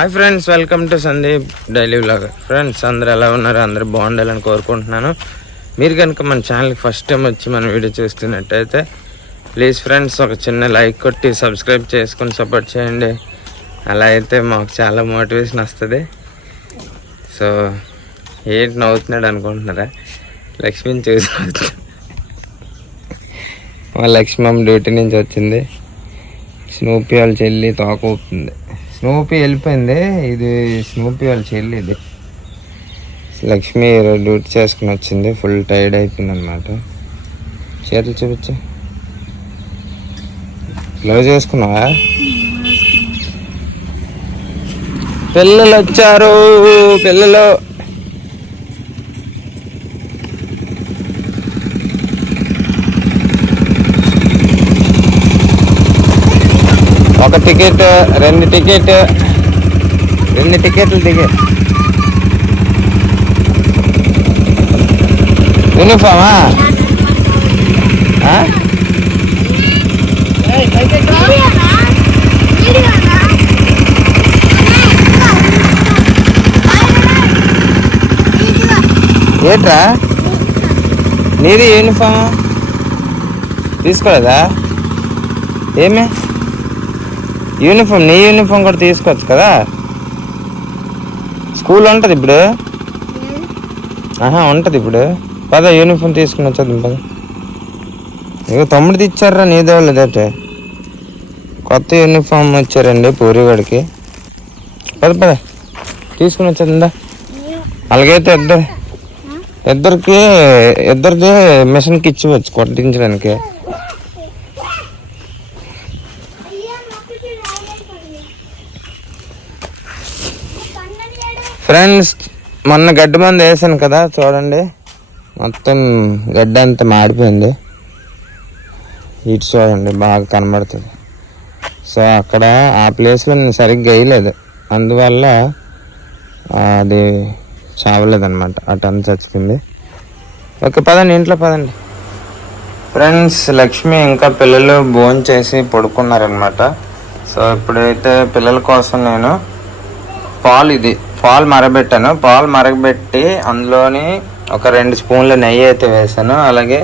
Hi friends, welcome to Sandeep daily vlog. Friends అందరూ ఎలా ఉన్నారు? అందరూ బాగుండాలని కోరుకుంటున్నాను. మీరు కనుక మన ఛానల్కి ఫస్ట్ టైం వచ్చి మన వీడియో చూస్తున్నట్టయితే ప్లీజ్ ఫ్రెండ్స్ ఒక చిన్న లైక్ కొట్టి సబ్స్క్రైబ్ చేసుకొని సపోర్ట్ చేయండి. అలా అయితే మాకు చాలా మోటివేషన్ వస్తుంది. సో ఏంటి నవ్వుతున్నాడు అనుకుంటున్నారా? లక్ష్మిని చూసుకోవచ్చు. మా లక్ష్మమ్మ డ్యూటీ నుంచి వచ్చింది. స్నూపీ వాళ్ళ చెల్లి తోక ఊపుతుంది. స్నూపీ వెళ్ళిపోయింది. ఇది స్నూపీ వాళ్ళ చెల్లి. ఇది లక్ష్మి డ్యూటీ చేసుకుని వచ్చింది. ఫుల్ టైర్డ్ అయిపోయింది అనమాట. చేతులు చూపించా. గ్లౌజ్ వేసుకున్నావా? పిల్లలు వచ్చారు. పిల్లలు ఒక టికెట్, రెండు టికెట్లు దిగే. యూనిఫామా? ఏంట్రా నీది యూనిఫామ్ తీసుకోలేదా? ఏమే యూనిఫామ్, నీ యూనిఫామ్ కూడా తీసుకోవచ్చు కదా. స్కూల్ ఉంటుంది ఇప్పుడు. ఉంటుంది ఇప్పుడు. పద యూనిఫామ్ తీసుకుని వచ్చేది. పద. ఇక తమ్ముడు ఇచ్చారా? నీదే వాళ్ళదే కొత్త యూనిఫామ్ వచ్చారండి పూరివాడికి. పద పద తీసుకుని వచ్చేదిందా. అలాగైతే ఇద్దరిది మిషన్కి ఇచ్చివచ్చు కొట్టించడానికి. ఫ్రెండ్స్ మొన్న గడ్డి మందు వేసాను కదా, చూడండి మొత్తం గడ్డి అంతా మాడిపోయింది. ఇటు చూడండి బాగా కనబడుతుంది. సో అక్కడ ఆ ప్లేస్లో నేను సరిగ్గా వేయలేదు, అందువల్ల అది చావలేదన్నమాట. అటు అంత చచ్చిపోయింది. ఓకే పదండి, ఇంట్లో పదండి. ఫ్రెండ్స్ లక్ష్మి ఇంకా పిల్లలు భోజనం చేసి పడుకున్నారనమాట. సో ఇప్పుడైతే పిల్లల కోసం నేను పాలు మరగబెట్టాను. పాలు మరగబెట్టి అందులోని ఒక 2 స్పూన్ల నెయ్యి అయితే వేసాను. అలాగే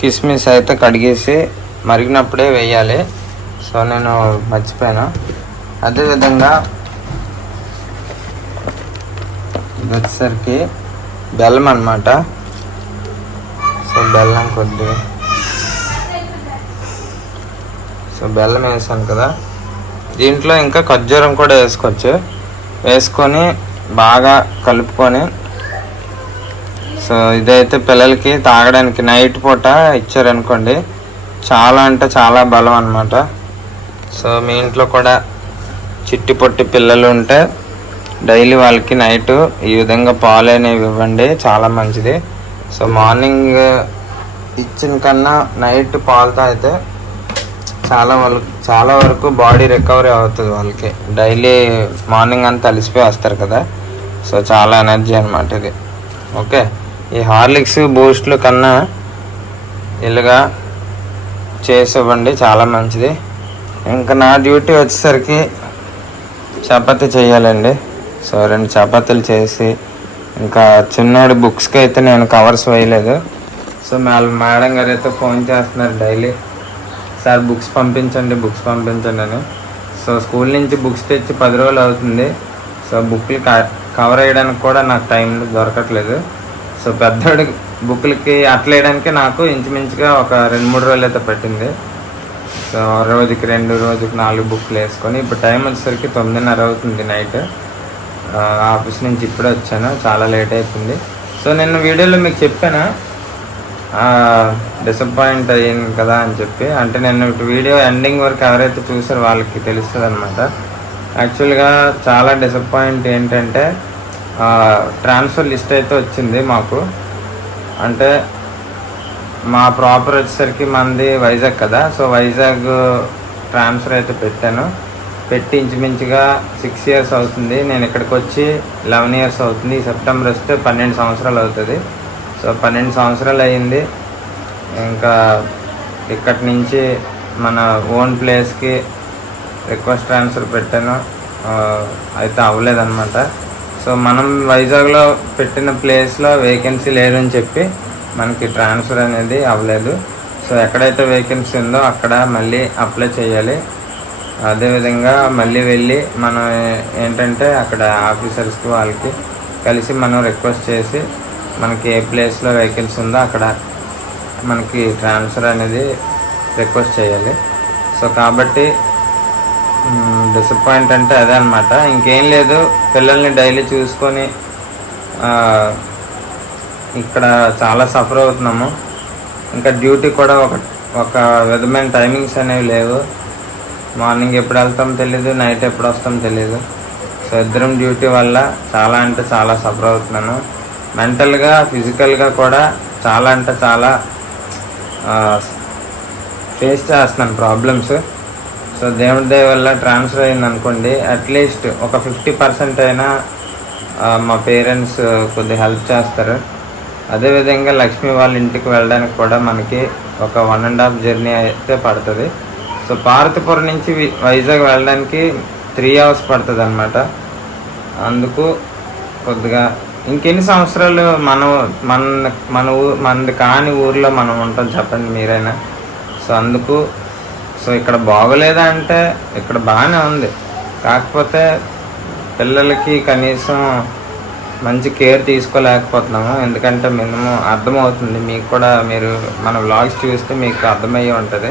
కిస్మిస్ అయితే కడిగేసి మరిగినప్పుడే వేయాలి. సో నేను మర్చిపోయాను. అదేవిధంగా ఇది వచ్చేసరికి బెల్లం అన్నమాట. సో బెల్లం బెల్లం వేసాను కదా. దీంట్లో ఇంకా ఖర్జూరం కూడా వేసుకొని బాగా కలుపుకొని, సో ఇదైతే పిల్లలకి తాగడానికి నైట్ పూట ఇచ్చారనుకోండి చాలా అంటే చాలా బలం అన్నమాట. సో మీ ఇంట్లో కూడా చిట్టి పొట్టి పిల్లలు ఉంటే డైలీ వాళ్ళకి నైట్ ఈ విధంగా పాలు అనేవి ఇవ్వండి, చాలా మంచిది. సో మార్నింగ్ ఇచ్చిన కన్నా నైట్ పాలు తాగితే చాలా వరకు బాడీ రికవరీ అవుతుంది వాళ్ళకి. డైలీ మార్నింగ్ అంతా అలిసిపోయి వస్తారు కదా, సో చాలా ఎనర్జీ అనమాట ఇది. ఓకే, ఈ హార్లిక్స్ బూస్ట్లు కన్నా ఇలాగా చేసి ఇవ్వండి, చాలా మంచిది. ఇంకా నా డ్యూటీ వచ్చేసరికి చపాతీ చేయాలండి. సో 2 చపాతీలు చేసి, ఇంకా చిన్నోడి బుక్స్కి అయితే నేను కవర్స్ వేయలేదు. సో మేడం గారు అయితే ఫోన్ చేస్తున్నారు డైలీ, సార్ బుక్స్ పంపించండి అని. సో స్కూల్ నుంచి బుక్స్ తెచ్చి 10 రోజులు అవుతుంది. సో బుక్లు కవర్ వేయడానికి కూడా నాకు టైం దొరకట్లేదు. సో పెద్దోడి బుక్లకి అట్లా వేయడానికి నాకు ఇంచుమించుగా ఒక 2-3 రోజులు అయితే పట్టింది. సో రోజుకి 2, రోజుకి 4 బుక్లు వేసుకొని ఇప్పుడు టైం వచ్చేసరికి 9:30 అవుతుంది నైట్. ఆఫీస్ నుంచి ఇప్పుడే వచ్చాను, చాలా లేట్ అయిపోయింది. సో నేను వీడియోలో మీకు చెప్పాను డిసప్పాయింట్ అయ్యింది కదా అని చెప్పి. అంటే నేను వీడియో ఎండింగ్ వరకు ఎవరైతే చూసారో వాళ్ళకి తెలుస్తుంది అనమాట. యాక్చువల్గా చాలా డిసప్పాయింట్ ఏంటంటే ట్రాన్స్ఫర్ లిస్ట్ అయితే వచ్చింది మాకు. అంటే మా ప్రాపర్ వచ్చేసరికి మనది వైజాగ్ కదా. సో వైజాగ్ ట్రాన్స్ఫర్ అయితే పెట్టి ఇంచుమించుగా 6 years అవుతుంది. నేను ఇక్కడికి వచ్చి 11 years అవుతుంది. ఈ సెప్టెంబర్ వస్తే 12 సంవత్సరాలు అవుతుంది. సో 12 సంవత్సరాలు అయ్యింది. ఇంకా ఇక్కడి నుంచి మన ఓన్ ప్లేస్కి రిక్వెస్ట్ ట్రాన్స్ఫర్ పెట్టాను. అయితే అవ్వలేదన్నమాట. సో మనం వైజాగ్లో పెట్టిన ప్లేస్లో వేకెన్సీ లేదని చెప్పి మనకి ట్రాన్స్ఫర్ అనేది అవ్వలేదు. సో ఎక్కడైతే వేకెన్సీ ఉందో అక్కడ మళ్ళీ అప్లై చేయాలి. అదేవిధంగా మళ్ళీ వెళ్ళి మనం ఏంటంటే అక్కడ ఆఫీసర్స్కి వాళ్ళకి కలిసి మనం రిక్వెస్ట్ చేసి మనకి ఏ ప్లేస్లో వేకెన్సీ ఉందో అక్కడ మనకి ట్రాన్స్ఫర్ అనేది రిక్వెస్ట్ చేయాలి. సో కాబట్టి డిసప్పాయింట్ అంటే అదే అనమాట, ఇంకేం లేదు. పిల్లల్ని డైలీ చూసుకొని ఇక్కడ చాలా సఫర్ అవుతున్నాము. ఇంకా డ్యూటీ కూడా ఒక విధమైన టైమింగ్స్ అనేవి లేవు. మార్నింగ్ ఎప్పుడు వెళ్తాం తెలీదు, నైట్ ఎప్పుడు వస్తాం తెలీదు. సో ఇద్దరం డ్యూటీ వల్ల చాలా అంటే చాలా సఫర్ అవుతున్నాను. మెంటల్గా ఫిజికల్గా కూడా చాలా అంటే చాలా ఫేస్ చేస్తున్నాను ప్రాబ్లమ్స్. సో దేవుడి దయ వల్ల ట్రాన్స్ఫర్ అయింది అనుకోండి, అట్లీస్ట్ ఒక 50% అయినా మా పేరెంట్స్ కొద్దిగా హెల్ప్ చేస్తారు. అదేవిధంగా లక్ష్మి వాళ్ళ ఇంటికి వెళ్ళడానికి కూడా మనకి ఒక 1.5 జర్నీ అయితే పడుతుంది. సో పార్వతీపురం నుంచి వైజాగ్ వెళ్ళడానికి 3 hours పడుతుంది అనమాట. అందుకు కొద్దిగా ఇంకెన్ని సంవత్సరాలు మనది కాని ఊర్లో మనం ఉంటాం చెప్పండి మీరైనా. సో అందుకు ఇక్కడ బాగోలేదా అంటే ఇక్కడ బాగానే ఉంది, కాకపోతే పిల్లలకి కనీసం మంచి కేర్ తీసుకోలేకపోతున్నాము. ఎందుకంటే మినిమం అర్థమవుతుంది మీకు కూడా, మీరు మన వ్లాగ్స్ చూస్తే మీకు అర్థమయ్యే ఉంటుంది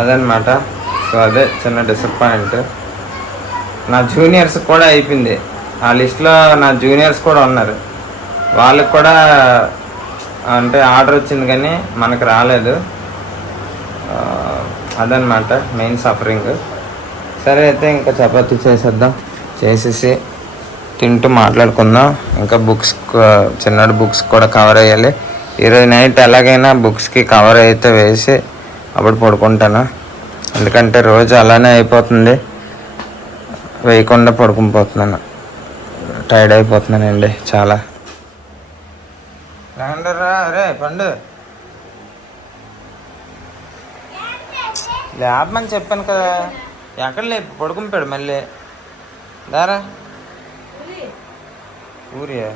అదనమాట. సో అదే చిన్న డిసప్పాయింట్. నా జూనియర్స్ కూడా అయిపోయింది, ఆ లిస్ట్లో నా జూనియర్స్ కూడా ఉన్నారు. వాళ్ళకి కూడా అంటే ఆర్డర్ వచ్చింది కానీ మనకు రాలేదు. అదనమాట మెయిన్ సఫరింగ్. సరే అయితే ఇంకా చపాతీ చేసేద్దాం, చేసేసి తింటూ మాట్లాడుకుందాం. ఇంకా బుక్స్ చిన్నటి బుక్స్ కూడా కవర్ అయ్యాలి. ఈరోజు నైట్ ఎలాగైనా బుక్స్కి కవర్ అయితే వేసి అప్పుడు పడుకుంటాను. ఎందుకంటే రోజు అలానే అయిపోతుంది, వేయకుండా పడుకుని పోతున్నాను. టైర్డ్ అయిపోతున్నానండి చాలా. రా అరే పండు లేపమని చెప్పాను కదా, ఎక్కడ లేపు పడుకుంటాడు మళ్ళీ. దారా ఊరియా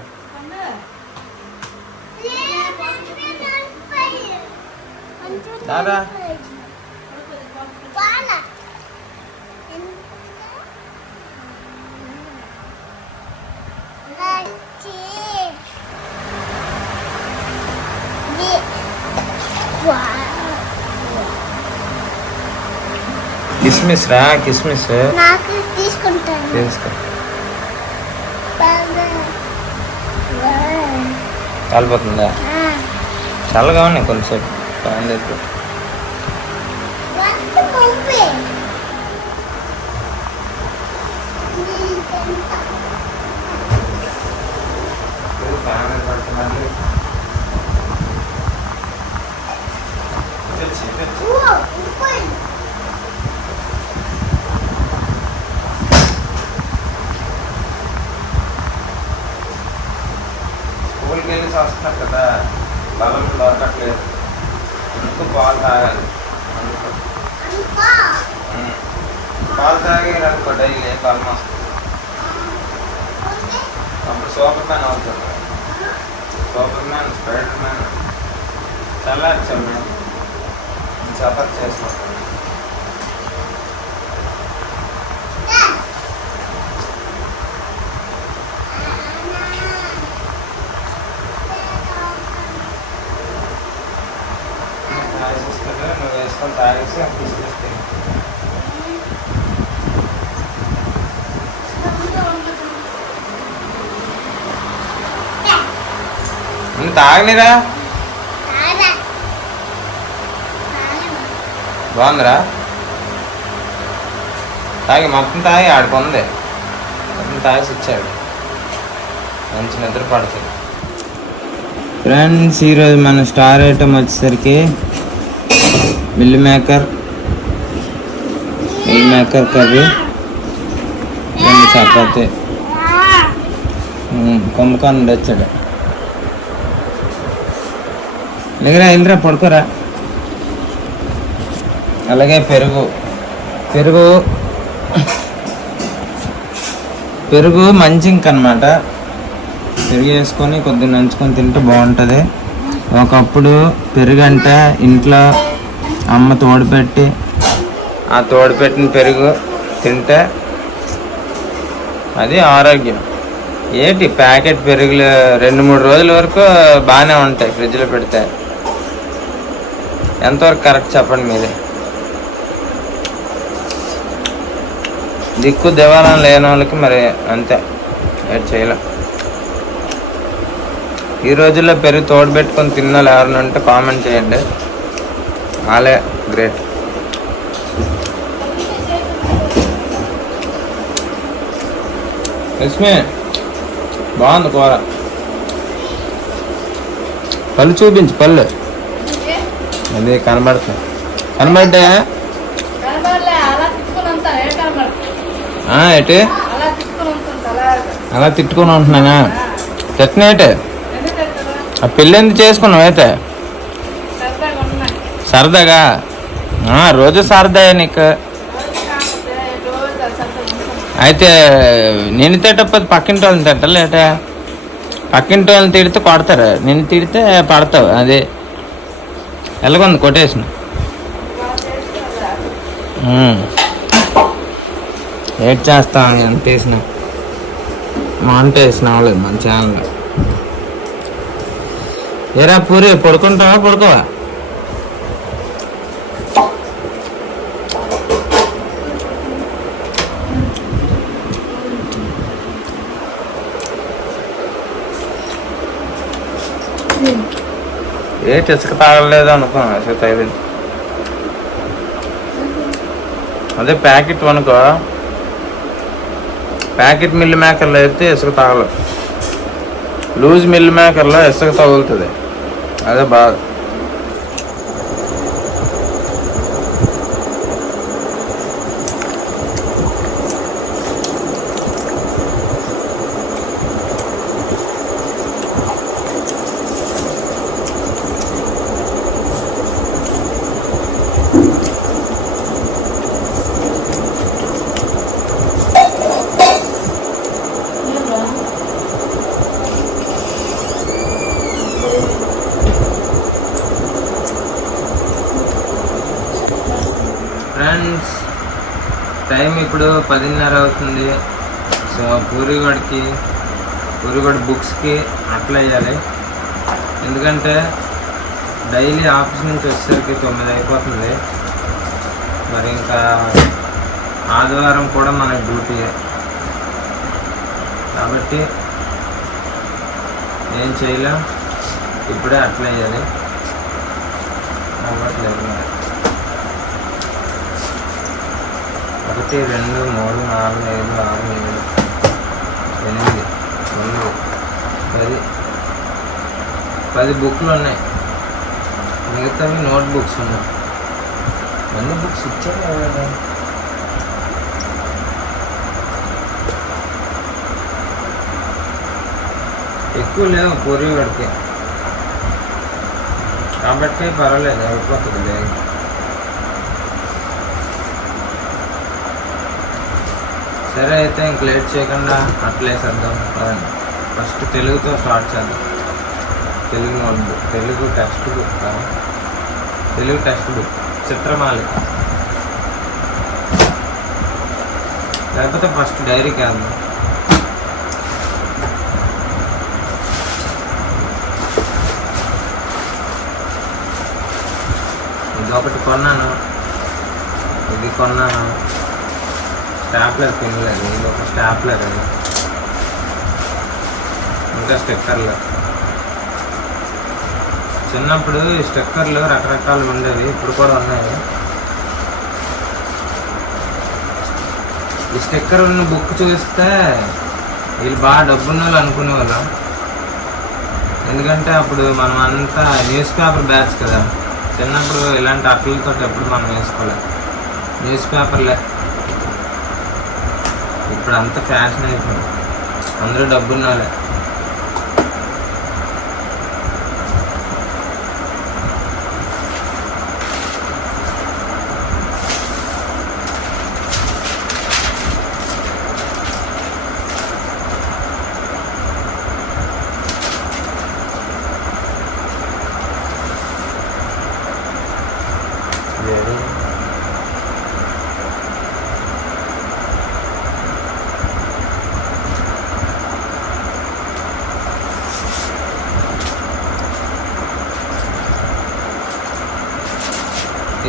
దారా కిస్మిస్ రా, కిస్మిస్ తీసుకో. కాలిపోతుందా? చల్లగా ఉన్నాయి కొంచెంసేపు ఫ్యాన్ లేదు. స్కూల్కి వెళ్ళి వస్తున్నారు కదా, బలం దొరకట్లేదు, అందుకు పాలు తాగాలి. పాలు తాగారు అనుకో డైలీ బలం వస్తుంది, అప్పుడు సూపర్ మ్యాన్ అవుతుంది. Superman, spiderman. చల్లార్చాం మేము చపాతీ చేస్తాం. నువ్వు వేసుకొని తాగేసి తీసుకొస్తాను. నువ్వు తాగనిరా, బాగుందిరా. తాగి మొత్తం తాగి ఆడుకుంది, మొత్తం తాగేసి ఇచ్చాడు. మంచి నిద్ర పడుతుంది. ఫ్రెండ్స్ ఈరోజు మన స్టార్ ఐటమ్ వచ్చేసరికి మిల్ మేకర్ కర్రీ, 2 చపాతీ, కొమ్మకాయ వచ్చాడు. లేకరా వెళ్ళరా పడుకోరా. అలాగే పెరుగు పెరుగు మంచి ఇంకనమాట. పెరుగు వేసుకొని కొద్దిగా నంచుకొని తింటే బాగుంటుంది. ఒకప్పుడు పెరుగు అంటే ఇంట్లో అమ్మ తోడుపెట్టి ఆ తోడుపెట్టిన పెరుగు తింటే అది ఆరోగ్యం. ఏంటి ప్యాకెట్ పెరుగులు 2-3 రోజుల వరకు బాగానే ఉంటాయి ఫ్రిడ్జ్లో పెడితే. ఎంతవరకు కరెక్ట్ చెప్పండి మీరే. దిక్కు దివాళం లేని వాళ్ళకి మరి అంతే, ఏం చేయలేం. ఈ రోజుల్లో పెరుగు తోడుపెట్టుకొని తిన్న వాళ్ళు ఎవరైనా ఉంటే కామెంట్ చేయండి. వాళ్ళే గ్రేట్. నిజమే, బాగుంది కూర. పళ్ళు చూపించు, పళ్ళు అది కనబడతాయి. కనబడ్డాయా? ఏంటి అలా తిట్టుకొని ఉంటున్నానా? తిట్టనేటే ఆ పెళ్ళి ఎందుకు చేసుకున్నావు? అయితే సరదాగా రోజు సరదా నీకు. అయితే నేను తిట్టకపోతే పక్కింటి వాళ్ళని తిట్టలేట. పక్కింటి వాళ్ళని తిడితే కొడతారు, నేను తిడితే పడతావు. అదే ఎలాగొంది కొటేషన్. ఏడ్ చేస్తాను ఎంత వేసిన మానిటైజేషన్ అవ్వలేదు మన ఛానల్. ఏరా పూరి పడుకుంటావా పడుకోవా? ఇసుక తాగలేదు అనుకో, ఇసుక తగిలింది. అదే ప్యాకెట్ అనుకో, ప్యాకెట్ మిల్ మేకర్లో అయితే ఇసుక తగలదు. లూజ్ మిల్ మేకర్లో ఇసుక తగులుతుంది. అదే బాగా. ఫ్రెండ్స్, టైం ఇప్పుడు 10:30 అవుతుంది. సో పూరిగోడి బుక్స్కి అప్లై చేయాలి. ఎందుకంటే డైలీ ఆఫీస్ నుంచి వచ్చేసరికి 9 అయిపోతుంది. మరి ఇంకా ఆదివారం కూడా మనకి డ్యూటీ కాబట్టి ఏం చేయలేం. ఇప్పుడే అప్లై చేయాలి. అవ్వట్లేదు. 1 2 3 4 5 6 7 8 9 10 బుక్లు ఉన్నాయి. మిగతావి నోట్ బుక్స్ ఉన్నాయి. అన్ని బుక్స్ ఇచ్చారు కదా. ఎక్కువ లేవు పూర్వీకుడికి కాబట్టి పర్వాలేదు, అయిపోతుంది. సరే, అయితే ఇంక లేట్ చేయకుండా అట్లే చేద్దాం. ఫస్ట్ తెలుగుతో స్టార్ట్ చేద్దాం. Telugu notebook, Telugu textbook చిత్రమాలిక. లేకపోతే ఫస్ట్ డైరీకి వేద్దాం. ఇది ఒకటి కొన్నాను, ఇది కొన్నాను. స్టాప్లర్ పిన్లేదు, ఇది ఒక స్టాప్లర్. అది ఇంకా స్టిక్కర్లు. చిన్నప్పుడు ఈ స్టిక్కర్లు రకరకాలు ఉండేవి, ఇప్పుడు కూడా ఉన్నాయి. ఈ స్టిక్కర్ ఉన్న బుక్ చూస్తే వీళ్ళు బాగా డబ్బున్న వాళ్ళు అనుకునేవాళ్ళం. ఎందుకంటే అప్పుడు మనం అంతా న్యూస్ పేపర్ బ్యాచ్ కదా. చిన్నప్పుడు ఇలాంటి అట్లతో ఎప్పుడు మనం వేసుకోలేదు. న్యూస్ పేపర్లే. ఇప్పుడు అంతా ఫ్యాషన్ అయిపోయింది, అందరూ డబ్బున్న వాళ్ళే.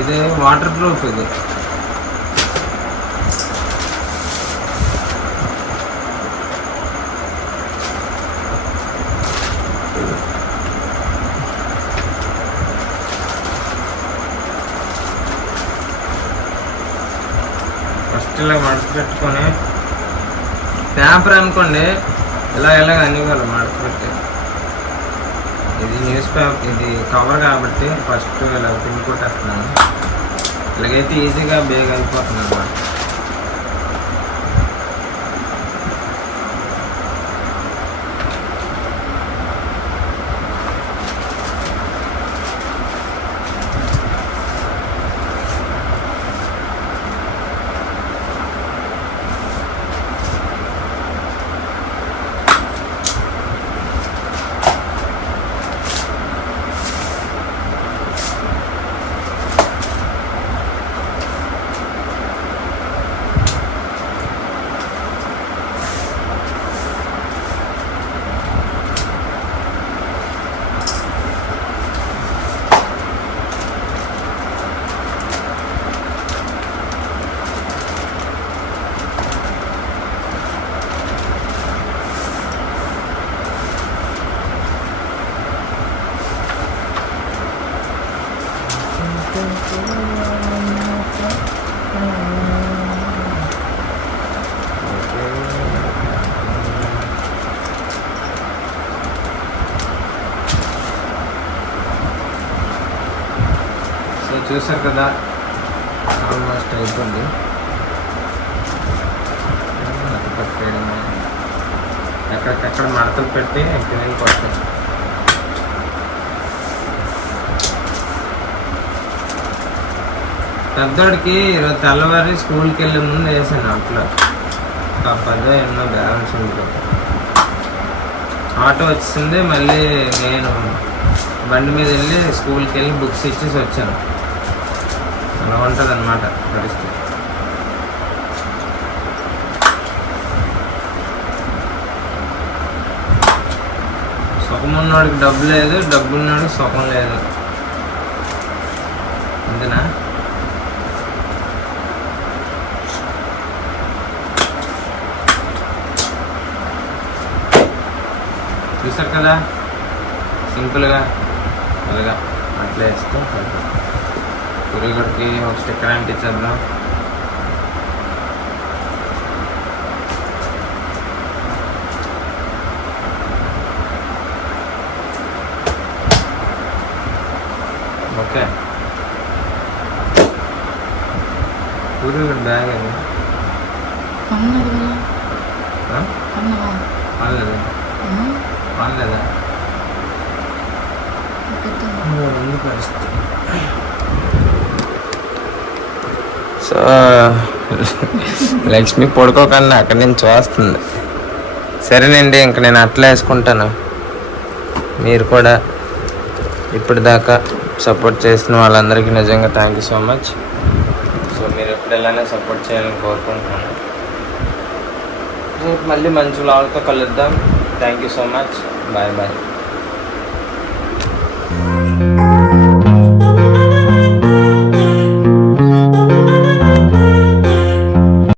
ఇది వాటర్ ప్రూఫ్. ఇది ఫస్ట్ ఇలా మడత పెట్టుకొని, పేపర్ అనుకోండి ఇలాగ అనివ్వాలి మడత పెట్టి. ఇది న్యూస్ పేపర్, ఇది కవర్ కాబట్టి ఫస్ట్ ఇలా పిన్ కొట్టేస్తున్నాను. ఇలాగైతే ఈజీగా బేగ్ అయిపోతుంది అన్నమాట. సో చూసారు కదా, ఆల్మోస్ట్ అయిపోయింది. పెట్టేయడమే, ఎక్కడికక్కడ మడతలు పెట్టి పిల్లలు కొట్టాయి. పెద్దోడికి ఈరోజు తెల్లవారి స్కూల్కి వెళ్ళే ముందు వేసాను అట్లా. ఒక 10 ఎన్నో బ్యాలెన్స్ ఉంది. ఆటో వచ్చింది, మళ్ళీ నేను బండి మీద వెళ్ళి స్కూల్కి వెళ్ళి బుక్స్ ఇచ్చేసి వచ్చాను. అలా ఉంటుంది అన్నమాట పరిస్థితి. సుఖం ఉన్నవాడికి డబ్బు లేదు, డబ్బు ఉన్నవాడికి సుఖం లేదు. అంతేనా? చూసారు కదా, సింపుల్గా అలాగా అట్లా వేస్తూ పురుగుడికి ఒక స్టిక్కర్ అంటించేద్దాం. ఓకే, పురుగుడు బ్యాగ్ అది వాళ్ళదా సో లక్ష్మి పడుకోకుండా అక్కడి నుంచి వస్తుంది. సరేనండి, ఇంక నేను అట్లా వేసుకుంటాను. మీరు కూడా ఇప్పటిదాకా సపోర్ట్ చేసిన వాళ్ళందరికీ నిజంగా thank you so much. So మీరు ఎప్పుడెలానే సపోర్ట్ చేయాలని కోరుకుంటున్నాను. రేపు మళ్ళీ మంచి లాగ్తో కలుద్దాం. Thank you so much. Bye bye.